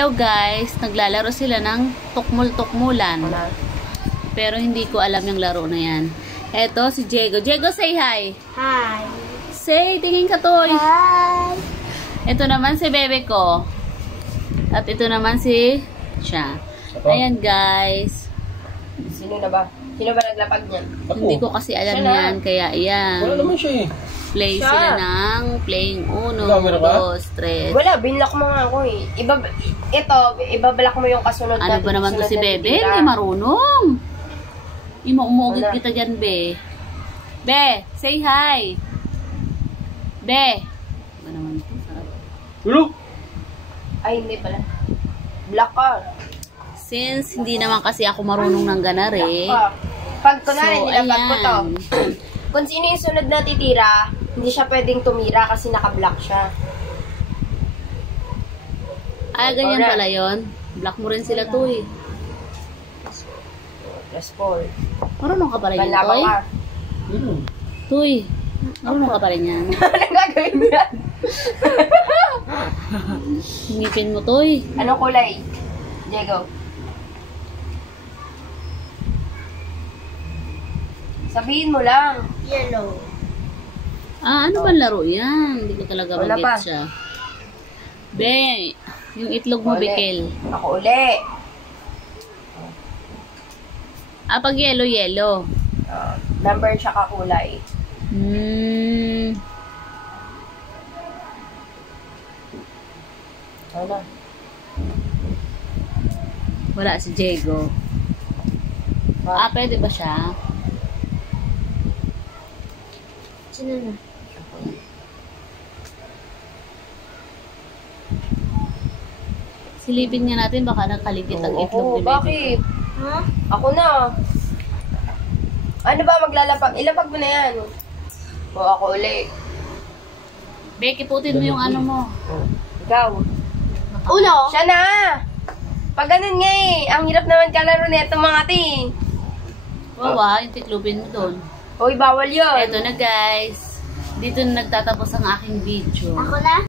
Hello guys, naglalaro sila ng tukmul-tukmulan. Pero hindi ko alam yung laro na yan. Eto si Diego. Diego, say hi. Hi. Say, tingin ka toy. Hi. Ito naman si bebe ko. At ito naman si siya. Ayan guys. Sino na ba? Sino ba naglapag niyan? Hindi ko kasi alam yan. Kaya ayan. Wala naman siya eh. Play Siya. sila ng playing 1, Camera ka? 2, 3. Wala, binlock mo nga ako eh. Ibabalak mo yung kasunod Ano ba naman to si Bebe? Hindi marunong. Umuugit Wala. kita dyan, Be. Be, say hi. Be. Ano ba naman to? Ulo! Ay, hindi pala. Block ka. Since hindi naman kasi ako marunong ng ganar eh. Pag kunwari, nilapag ko to. ayan. Kung sino yung sunod na titira, hindi siya pwedeng tumira kasi naka-block siya. Ah, ganyan pala yun. Block mo rin sila to eh. Plus 4. Marunong ka pa rin yan, Banlaban Toy? ka. Toy, marunong ka pa rin yan. Anong gagawin mo yan? Ngipin mo, Toy. Anong kulay? Diego. Sabihin mo lang. Yellow. Ah, ano ba laro yan? Hindi ko talaga Wala pa. mag-get siya. Be, yung itlog mo, Uli. Bikel. Ako uli. Ah, pag yellow, yellow. Number tsaka kulay. Ano? Wala si Diego. Ah, pwede ba siya? Sino na? Silipin nga natin, baka nakaligit ang itlog ni Bebe. Bakit? Ha? Ako na. Ano ba maglalapag? Ilapag mo na yan. O ako uli. Becky, putin mo yung ano mo. Ikaw. Ulo. Siya na! Pag ganun nga eh. Ang hirap naman kalaro nito mga ting. Wawa, yung tiklupin mo doon. Hoy, bawal yun. Eto na guys. Dito na nagtatapos ang aking video. Ako na?